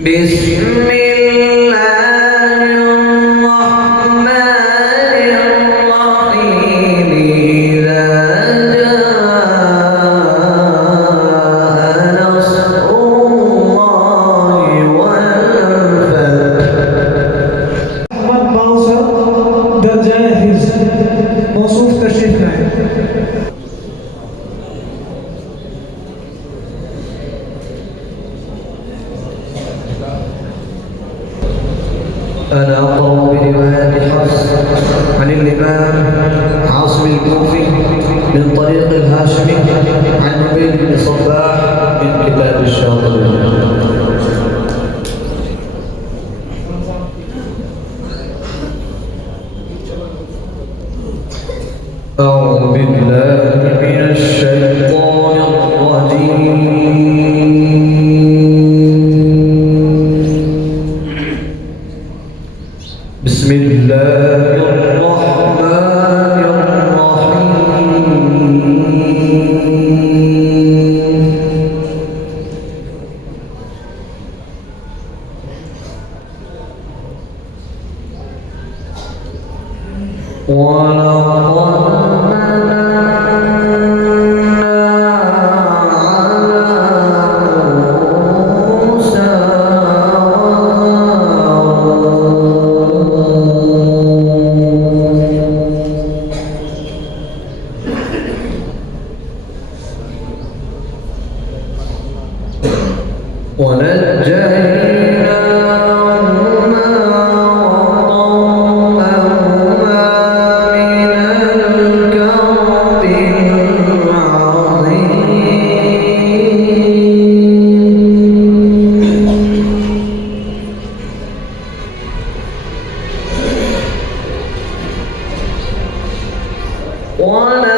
بسم الله الرحمن الرحيم إذا جاء نصر الله والفتح. أحمد باوسر ده جاهز موصوف تشريف نائب. أنا أقرأ برواية حفص عن الإمام عاصم الكوفي من طريق الهاشمي عن عبيد بن صباح من كتاب الشاطبي. أعوذ بالله من الشيطان الرجيم. بسم الله الرحمن الرحيم. ولقد ونجيناهما وقومهما من الكرب العظيم.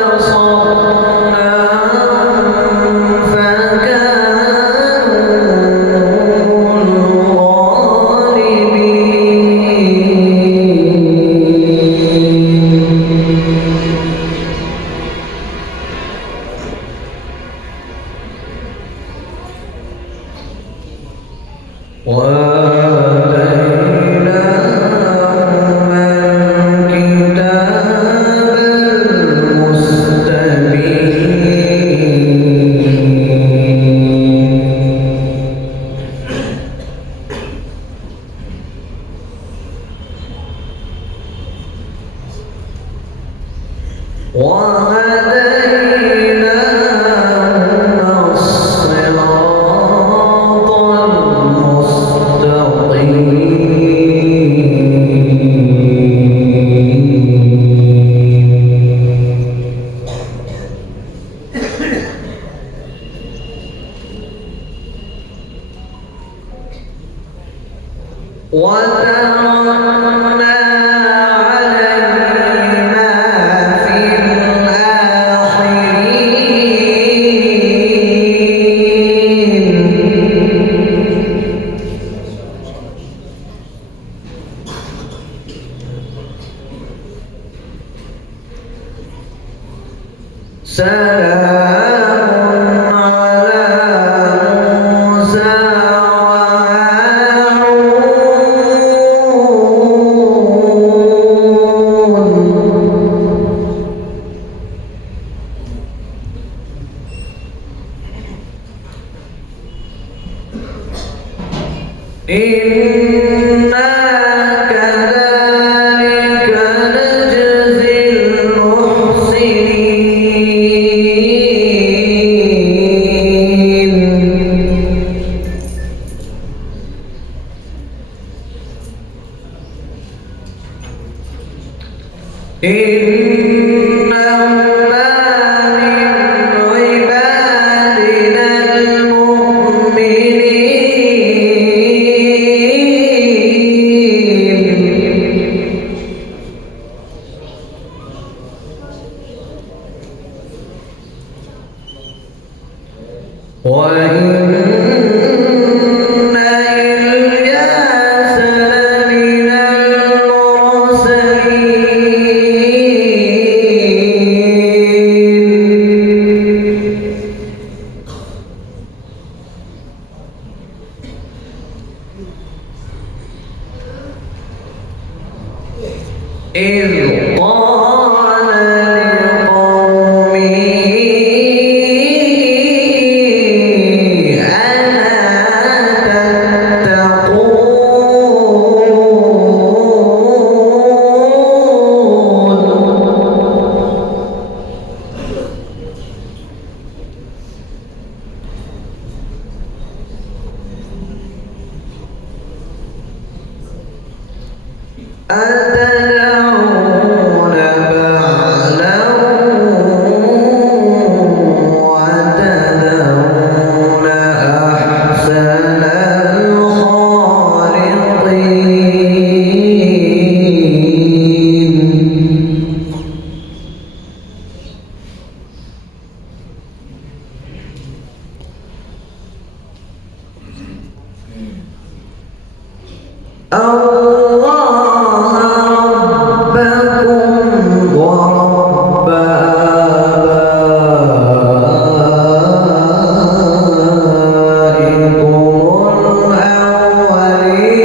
ونصرناهم وآتيناهما الكتاب المستبين. وهديناهما الصراط المستقيم. وتركنا عليهما في الآخرين. سلام على موسى إنا كذلك نجزي المحسنين. إنهما من عبادنا المؤمنين. وإن إلياس لمن المرسلين. إذ قال لقومه أتدعون بعلا وتذرون أحسن الخالقين الله ربكم ورب آبائكم الأولين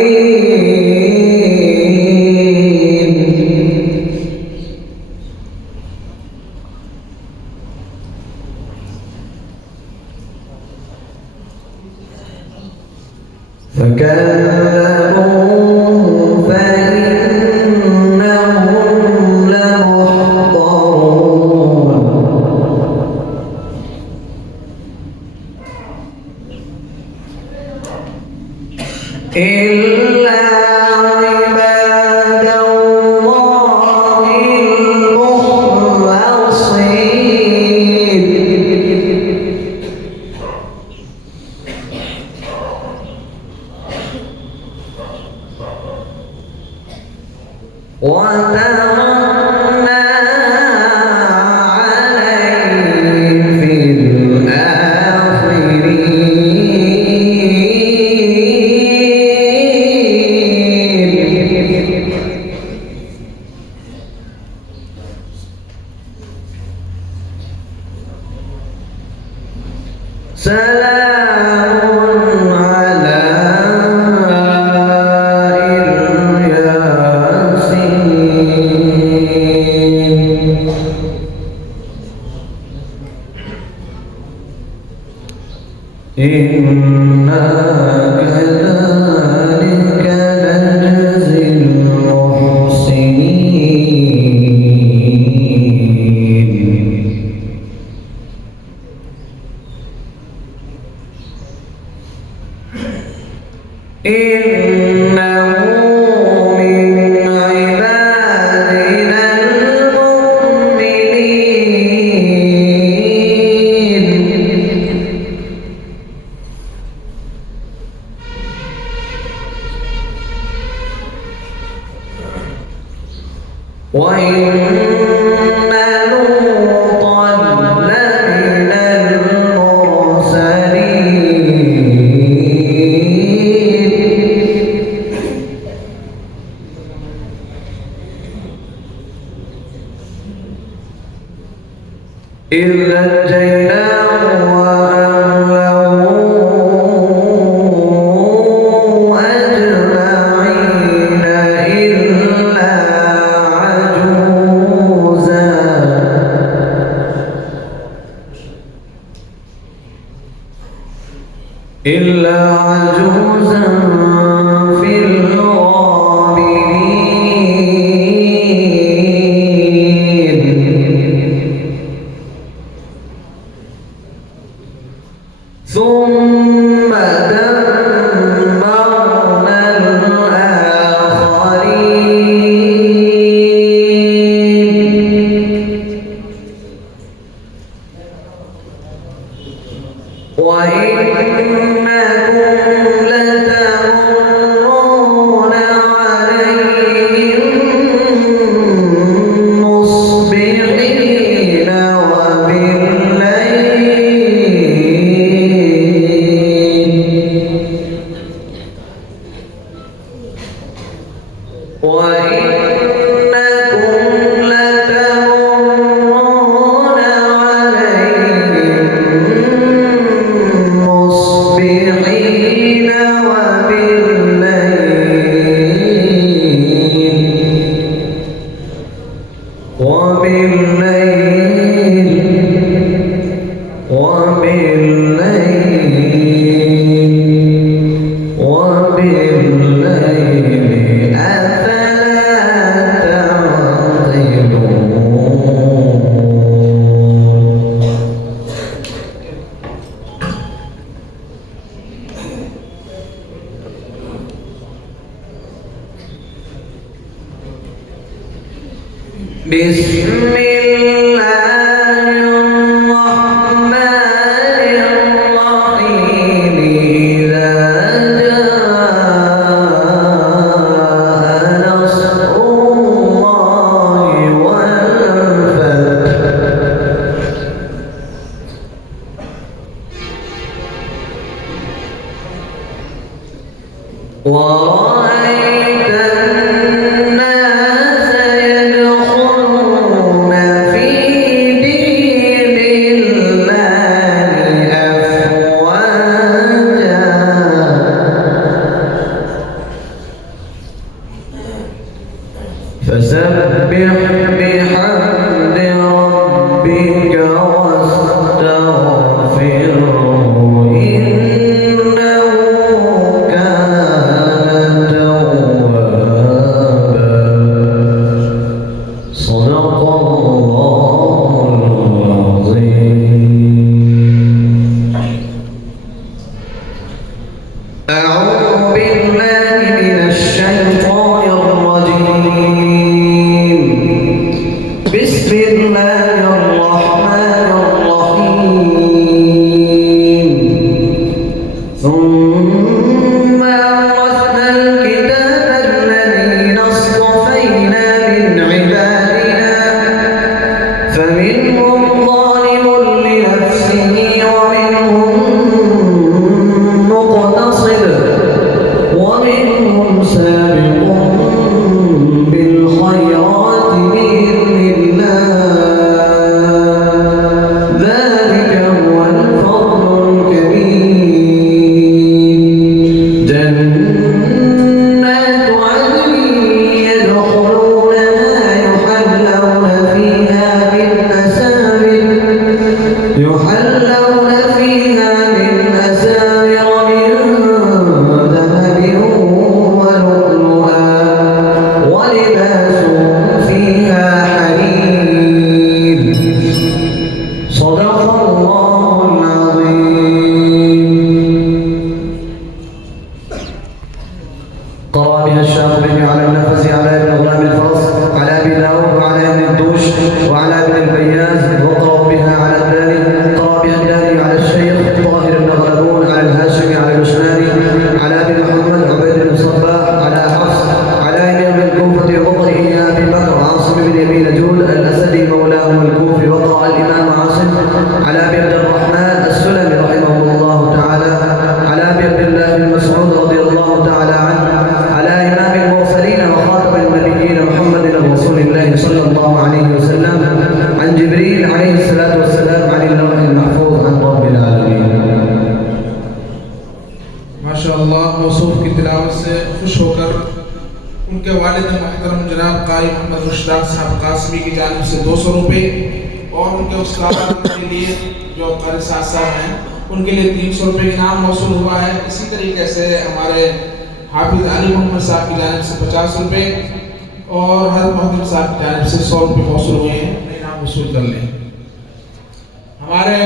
فكذبوه فإنهم لمحضرون إلا عباد الله المخلصين وتركنا عليه في الآخرين سلام على إنا كذلك نجزي المحسنين إنه من عبادنا المؤمنين وإن لوطا لمن المرسلين إذ نجيناه وأهله أجمعين إلا عجوزا في الغابرين ثم دمرنا الآخرين وإنكم لتمرون عليهم مصبحين وبالليل وإنكم لتمرون عليهم مصبحين وبالليل بسم الله الرحمن الرحيم إذا جاء نصر الله والفتح ورأيت الناس يدخلون في دين الله أفواجا فسبح بحمد ربك واستغفره إنه كان توابا صدق الله العظيم. أعوذ بالله من الشيطان الرجيم. بسم الله الرحمن الرحيم. ثم أورثنا الكتاب الذين اصطفينا من عبادنا فمنهم ظالم لنفسه ومنهم مقتصد ومنهم سابق بالخيرات بإذن الله ذلك هو الفضل الكبير. جنات عدن يدخلونها يحلون فيها من أساور من ذهب ولؤلؤا ولباسهم فيها حرير صدق الله العظيم. قرأ بها الشاطبي على النفس على ابن غلام الفرس على ابي داود وعلى ابن الدوش وعلى ابن البياز وقرأ بها على الداني. قرأ بها الداني على الشيخ طاهر بن غلبون على الهاشمي على العثماني على ابي محمد عبيد بن صباح على حفص على امام الكوفة وقرئ ابي بكر عاصم بن ابي نجود الاسدي مولاه الكوفي. وقرأ الامام عاصم على ابي عبد الرحمن السلمي رحمه الله تعالى على ابي عبد الله بن مسعود رضي الله تعالى عنه على امام المرسلين وخاتم النبيين محمد رسول الله صلى الله عليه وسلم عن جبريل عليه الصلاة والسلام عن اللوح المحفوظ عن رب العالمين. माशाअल्लाह मौसूफ की तिलावत से खुश होकर उनके वालिद मोहतरम जनाब कारी मोहम्मद मुश्ताक साहब कासमी की जानिब से 200 रुपये और उनके उस्ताद के लिए जो कारी साहब हैं उनके लिए 300 रुपये इनाम मौसूल हुआ है। इसी तरीके से हमारे हाफिज अली मोहम्मद साहब की जानिब से 50 रुपये और हर मोहम्मद साहब की जानिब से 100 रुपये मौसूल हुए हैं। इनाम वसूल कर लें। हमारे